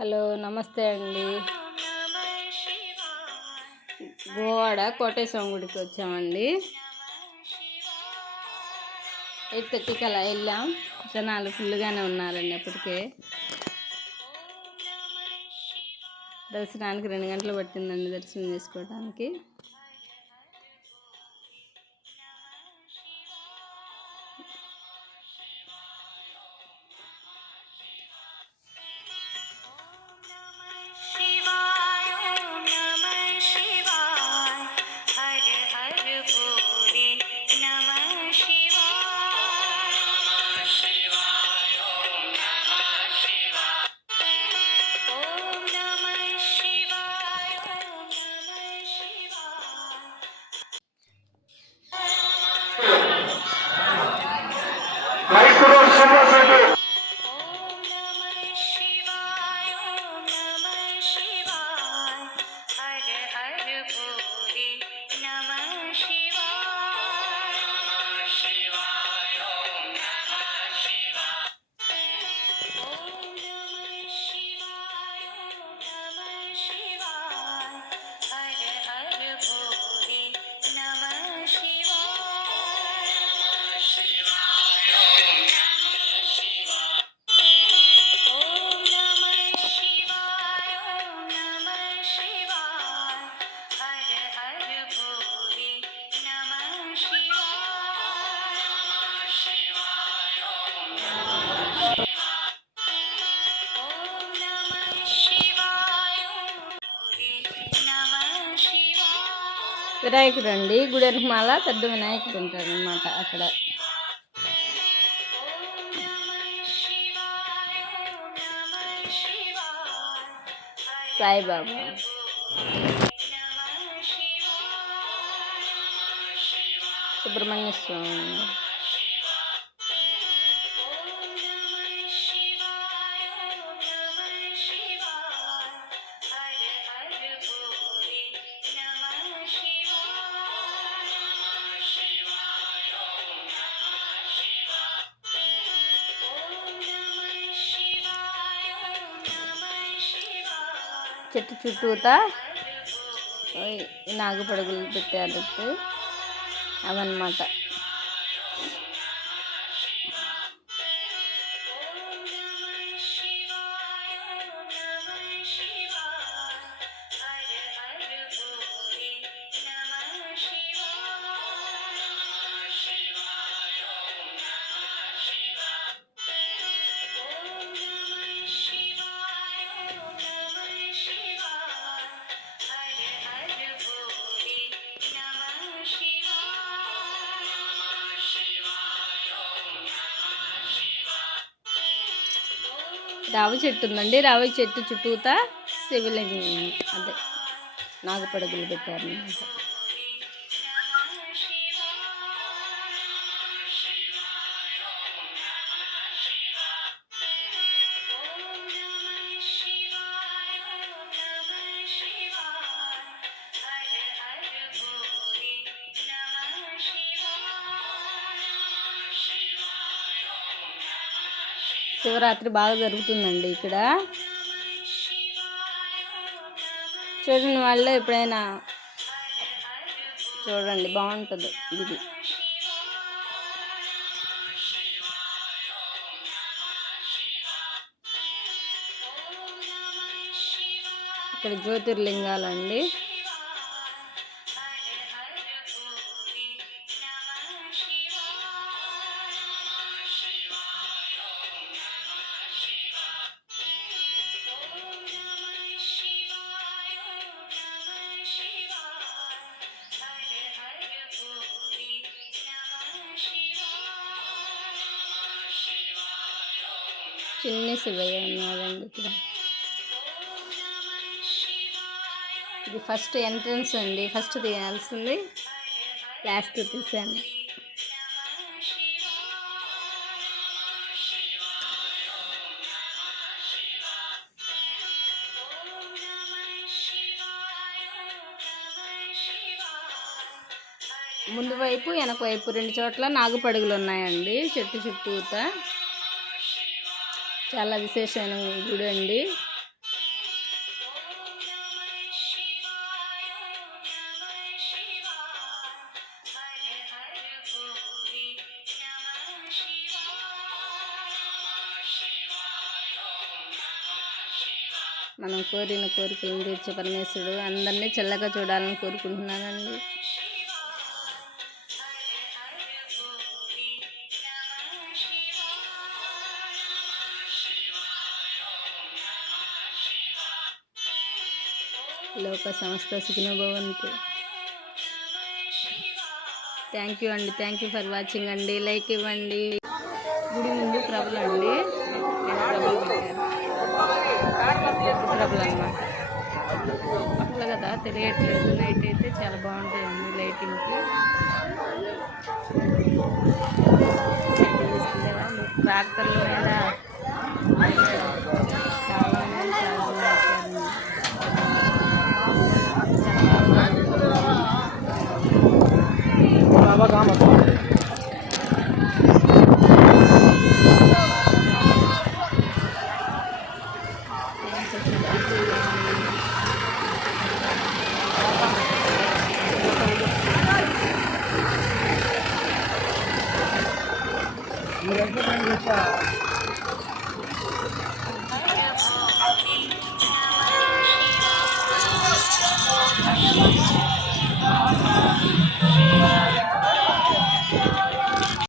Hello నమస్తే అండి. గోవాడ కోటేశ్వరం గుడికి వచ్చామండి. ఎయిట్ వెళ్ళాం. జనాలు ఫుల్గానే ఉన్నారండి అప్పటికే. దర్శనానికి రెండు గంటలు పట్టిందండి దర్శనం చేసుకోవడానికి వినాయకుడు అండి గుడి వెనకమాల పెద్ద వినాయకుడు ఉంటాడనమాట అక్కడ. సాయిబాబా. సుబ్రహ్మణ్య స్వామి. చెట్టు చుట్టూత నాగుపడుగులు పెట్టారు అవన్నమాట రావి చెట్టు ఉందండి. రావి చెట్టు చుట్టూత శివలింగం అదే నాగపడగలు పెట్టారు శివరాత్రి బాగా జరుగుతుందండి ఇక్కడ. చూడని వాళ్ళు ఎప్పుడైనా చూడండి బాగుంటుంది ఇది. ఇక్కడ జ్యోతిర్లింగాలండి. చిన్న శివయ్య ఉన్నాడండి ఇక్కడ. ఇది ఫస్ట్ ఎంట్రన్స్ అండి ఫస్ట్ తీయాల్సింది. లాస్ట్ తీసాను ముందు వైపు వెనక వైపు రెండు చోట్ల నాగుపడుగులు ఉన్నాయండి చెట్టు చుట్టూత. చాలా విశేషమైన గుడి అండి. మనం కోరిన కోరికలు తీర్చే పరమేశ్వరుడు. అందరినీ చల్లగా చూడాలని కోరుకుంటున్నానండి. లోక సంస్థ సుఖినభవంతు థ్యాంక్ యూ అండి. థ్యాంక్ యూ ఫర్ వాచింగ్ అండి. లైక్ ఇవ్వండి. గుడి ముందు ప్రభులు అండి. రెండు అనమాట అట్లా కదా తెలియట్లేదు. నైట్ అయితే చాలా బాగుంటాయండి లైటింగ్కి ట్రాక్టర్ల మీద